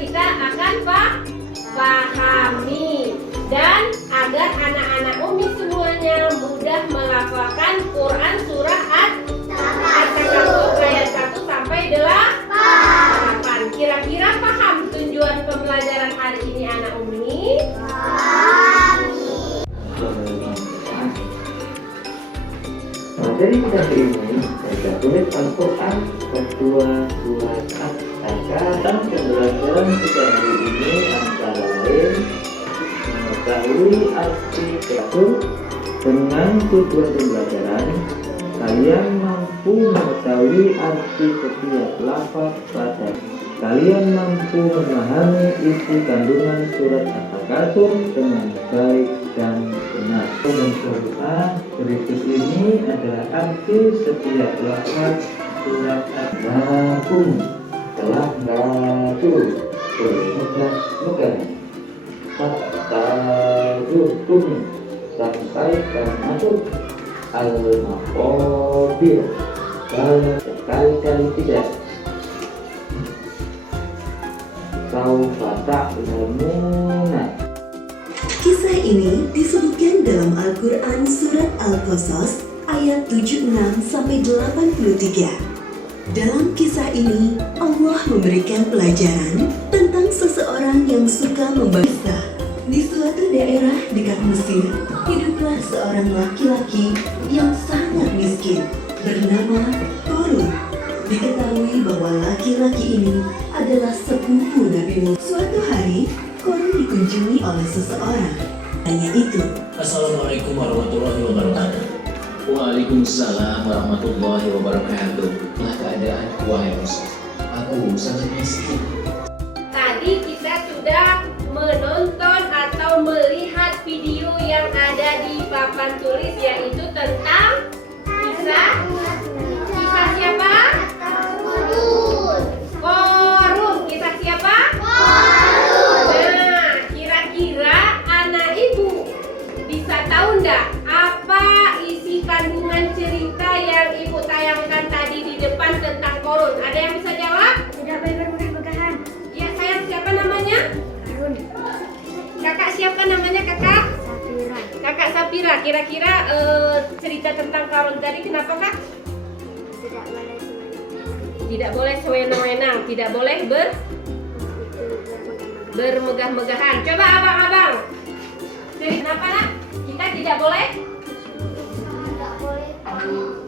kita akan pahami. Dan agar anak-anak Umi semuanya mudah melafalkan Quran surah At-Takatsur ayat 1 sampai 8. Kira-kira paham tujuan pembelajaran hari ini anak Umi? Materi kita ini adalah tulis Al-Quran kedua surat At-Takatsur. Pembelajaran kita hari ini antara lain mengetahui arti takatsur. Dengan tujuan pembelajaran, kalian mampu mengetahui arti setiap lafaz pada. Kalian mampu memahami isi kandungan surat At-Takatsur dengan baik dan benar. Mencoba berikut ini adalah arti setiap lafaz surat At-Takatsur. Telah batu bermegah-megah. At-Takatsur sampai termasuk Al-Maqadir. Sekali-kali tidak. Saufa ta'lamuna. Kisah ini disebutkan dalam Al-Quran Surat Al-Qasas ayat 76-83. Dalam kisah ini, Allah memberikan pelajaran tentang seseorang yang suka membaca. Di suatu daerah dekat Mesir, hiduplah seorang laki-laki yang sangat miskin bernama Korun. Diketahui bahwa laki-laki ini adalah sepupu Nabi Musa. Suatu hari, Korun dikunjungi oleh seseorang. Hanya itu. Assalamualaikum warahmatullahi wabarakatuh. Waalaikumsalam warahmatullahi wabarakatuh. Nah, keadaan wahai Musa, aku sangat miskin. Tadi kita sudah menonton atau melihat video yang ada di papan tulis, yaitu tentang kisah siapa? Korun. Kisah siapa? Korun. Nah, kira-kira anak ibu bisa tahu enggak apa isi kandungan cerita yang ibu tayangkan tadi di depan tentang Korun? Ada yang bisa jawab? Tidak boleh bermegah-megahan. Ya, sayang, siapa namanya? Korun. Kakak siapa namanya, kakak? Safira. Kakak Safira. Kira-kira cerita tentang Korun tadi kenapa, Kak? Tidak boleh Tidak boleh sewenang-wenang, tidak boleh bermegah-megahan. Coba abang-abang. Kenapa, Nak? Kita tidak boleh?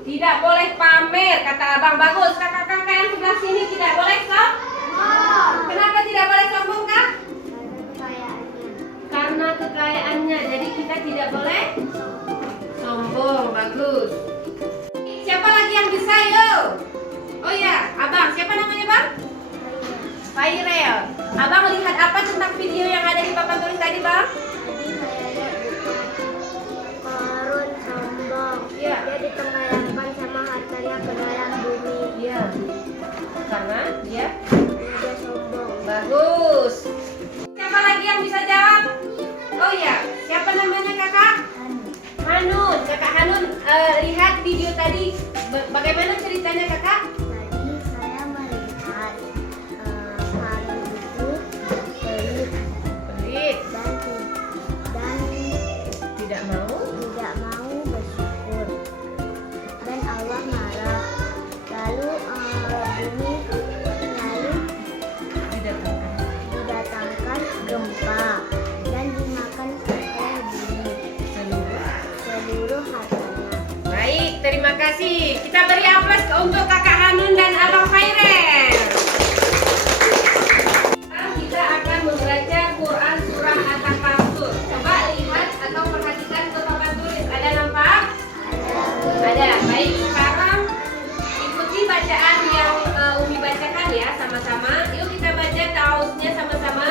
Tidak boleh pamer, kata abang. Bagus. Kakak-kakak yang sebelah sini tidak boleh sombong. Kenapa tidak boleh sombong, Kak? Karena kekayaannya. Jadi kita tidak boleh sombong. Bagus. Siapa lagi yang bisa, yuk? Oh ya, abang. Siapa namanya, Bang? Fairel. Abang lihat apa tentang video yang ada di papan tulis tadi, Bang? Korun sombong. Iya. Dia ditenggelamkan sama hartanya ke dalam bumi. Iya. Karena dia sombong. bagus. Siapa lagi yang bisa jawab? Oh ya, siapa namanya, Kakak? Hanun. Kakak Hanun, lihat video tadi. Bagaimana ceritanya, Kakak? Tadi saya melihat Harun itu pelit Pelit. dan Tidak mau. tidak mau bersyukur, dan Allah marah. Lalu didatangkan gempa dan dimakan oleh bumi seluruh hartanya. Baik, terima kasih. Kita beri aplaus untuk Kakak Hanun dan Abang Fairel. Sekarang kita akan membaca Quran surah At-Takatsur. Coba lihat atau perhatikan ke papan tulis. Ada nampak? Ada. Baik, sekarang ikuti bacaan yang Umi bacakan ya sama-sama. Yuk kita baca ta'awuznya sama-sama.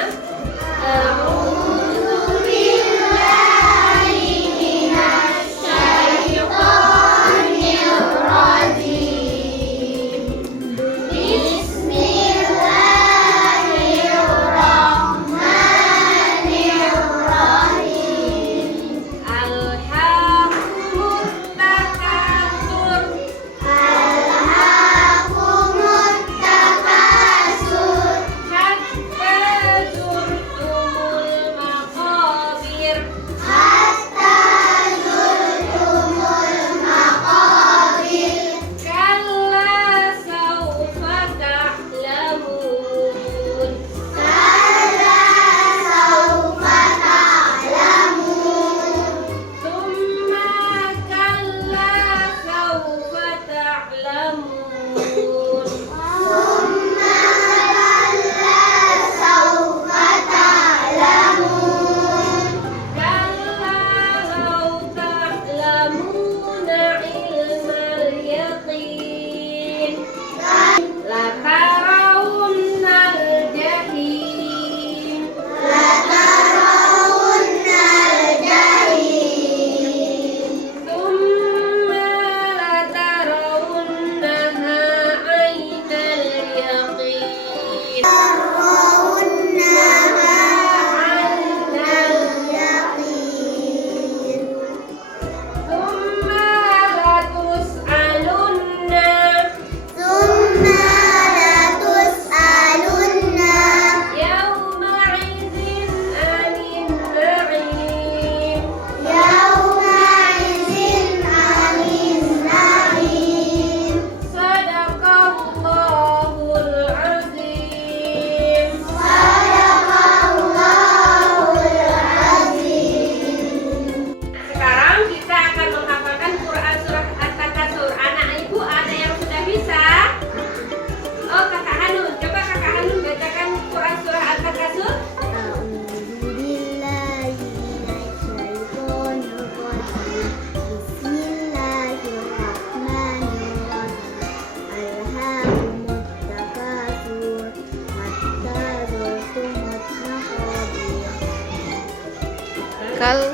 Kalla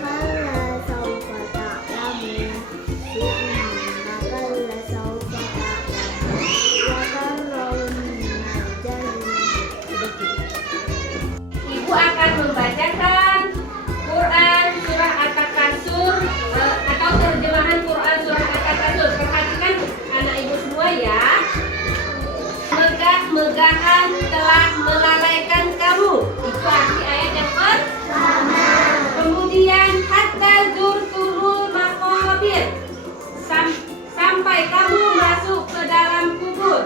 sawfa ta'lamun. Thumma kalla sawfa ta'lamun. Wa tarawunnal jahim. Ibu akan membacakan Quran surah At-Takasur atau terjemahan Quran surah At-Takasur. Perhatikan anak ibu semua ya. Megah-megahan telah melalaikan kamu. Itu arti ayat yang pertama. Kemudian hatta zurtumul maqabir. Sampai kamu masuk ke dalam kubur.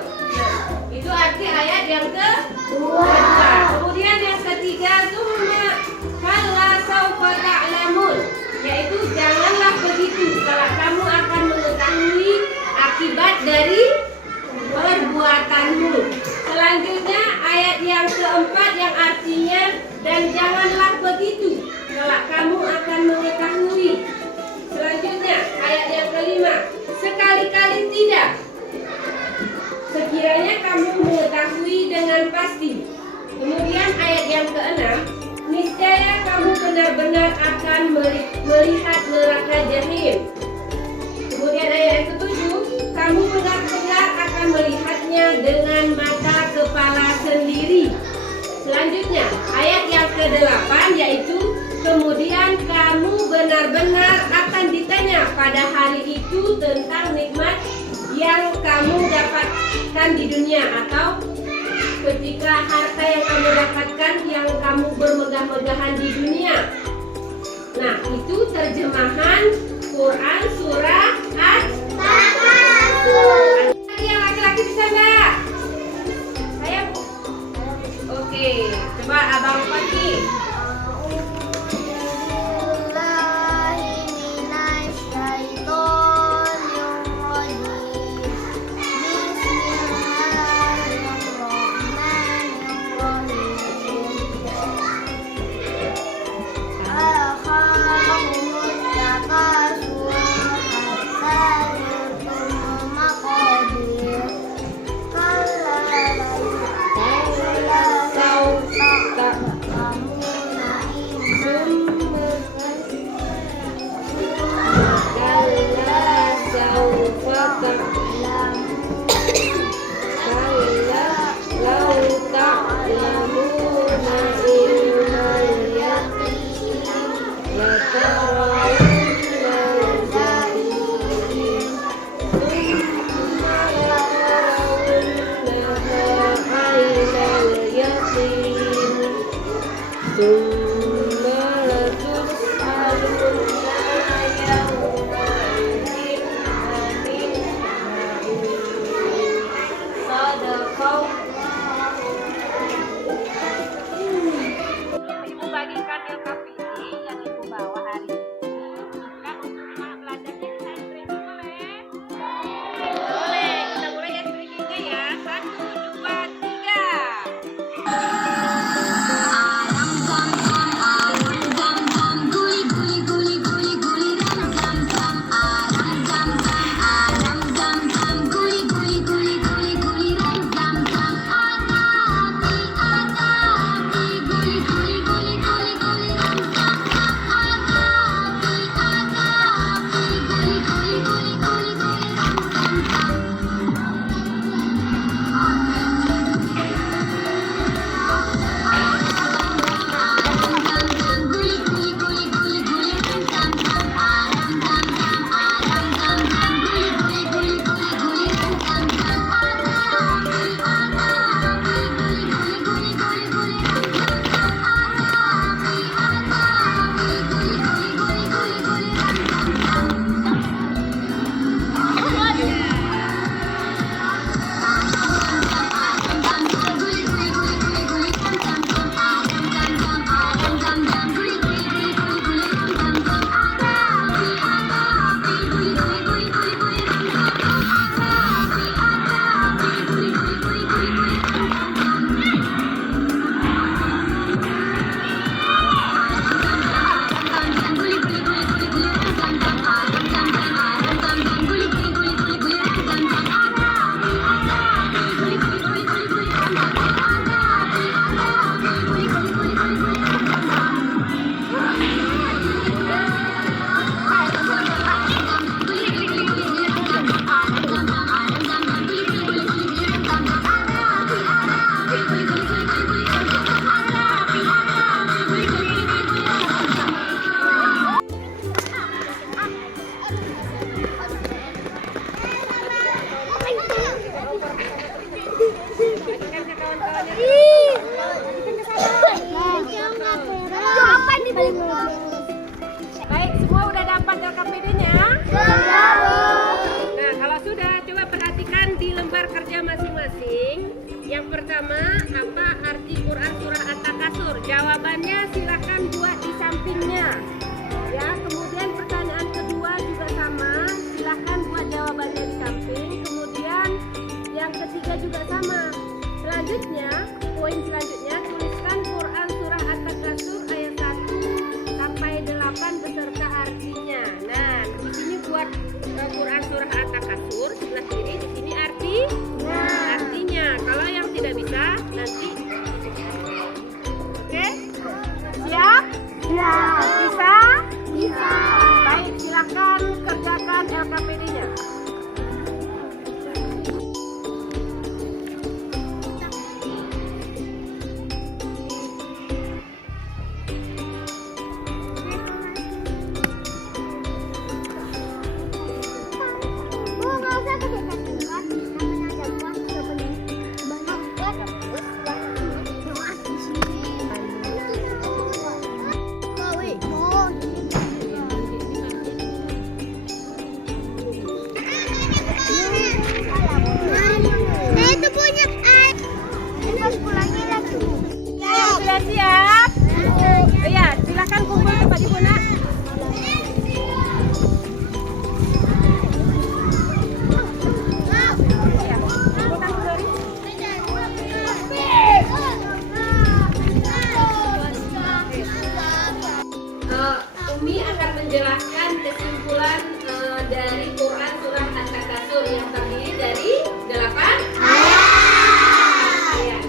Itu arti ayat yang kedua. Kemudian yang ketiga, summa kalla sawfa ta'lamun, yaitu janganlah begitu, kalau kamu akan mengetahui akibat dari perbuatanmu. Selanjutnya ayat yang keempat yang artinya dan janganlah begitu, kalau kamu akan mengetahui. Selanjutnya ayat yang kelima, sekali-kali tidak, sekiranya kamu mengetahui dengan pasti. Kemudian ayat yang keenam, niscaya kamu benar-benar akan melihat neraka jahim. Kemudian ayat yang ketujuh, kamu benar-benar akan melihatnya dengan mata kepala sendiri. Selanjutnya ayat yang ke-8 yaitu kemudian kamu benar-benar akan ditanya pada hari itu tentang nikmat yang kamu dapatkan di dunia, atau ketika harta yang kamu dapatkan yang kamu bermegah-megahan di dunia. Nah, itu terjemahan Quran surah At-Takasur. Yang laki-laki bisa enggak? Saya Bu. Oke, coba Abang Fatih. Ibu bagikan LKPI yang ibu bawa hari ini. Nah, untuk belajarnya kita screening boleh? Boleh, kita mulai ya screeningnya ya. 1, 2, 3. kawan-kawannya. Baik, semua udah dapat LKPD-nya? Nah, kalau sudah, coba perhatikan di lembar kerja masing-masing. Yang pertama, apa arti Quran surah At-Takasur? Jawabannya silakan buat di sampingnya. Ya, kemudian pertanyaan kedua juga sama, silakan buat jawabannya di samping. Kemudian yang ketiga juga sama. Selanjutnya, poin selanjutnya tuliskan Quran surah At-Takasur ayat 1 sampai 8 beserta artinya. Nah, di sini buat Quran surah At-Takasur sebelah kiri, di sini artinya. Kalau yang tidak bisa nanti. Oke? Siap? Bisa? Baik, silakan kerjakan LKPD-nya. Sudah siap? Iya, silakan kumpul tempat ibu nak. Umi akan menjelaskan kesimpulan dari Quran surah At-Takasur yang terdiri dari 8 ayat.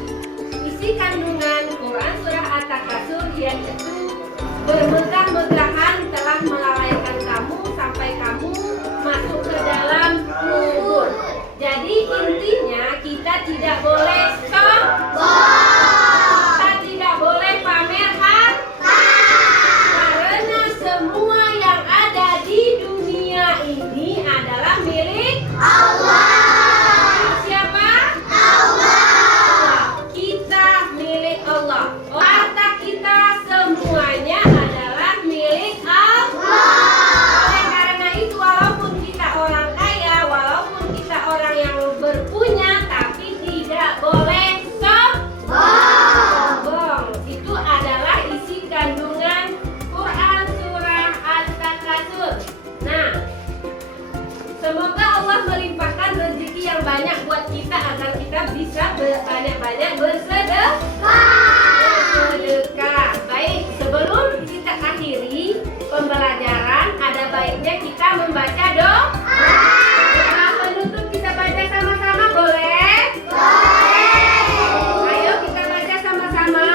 Isi kandungan Quran surah At-Takasur yaitu bermegah-megahan telah melalaikan kamu sampai kamu masuk ke dalam kubur. Jadi intinya kita tidak boleh sombong, kita tidak boleh pamer harta, karena semua yang ada di dunia ini adalah milik Allah. Siapa? Allah. Kita milik Allah. Harta kita semuanya adalah milik Allah. Oleh karena itu walaupun kita orang kaya, walaupun kita orang yang berpunya, tapi tidak boleh sombong. Itu adalah isi kandungan Quran surah At-Takasur. Nah, semoga Allah melimpahkan rezeki yang banyak buat kita agar kita bisa banyak-banyak bersedekah. Baik, sebelum kita akhiri pembelajaran, ada baiknya kita membaca doa. Doa penutup kita baca sama-sama, boleh? Boleh. Ayo kita baca sama-sama.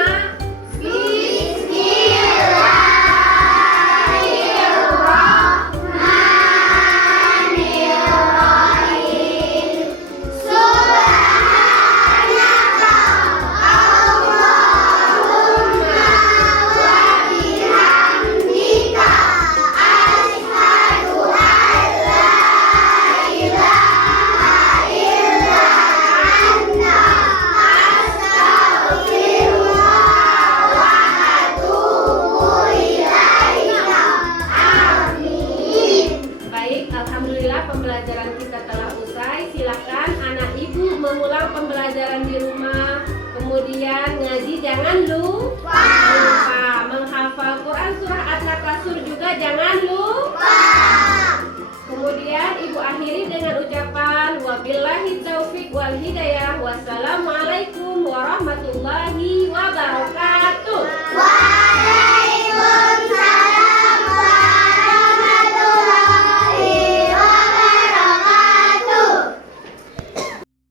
Baik, alhamdulillah pembelajaran kita telah usai. Silakan anak ibu mengulang pembelajaran di rumah. Kemudian ngaji jangan lupa. Menghafal Quran surah At-Takasur juga jangan lupa. Kemudian ibu akhiri dengan ucapan wabillahi taufiq wal hidayah. Wassalamualaikum warahmatullahi wabarakatuh.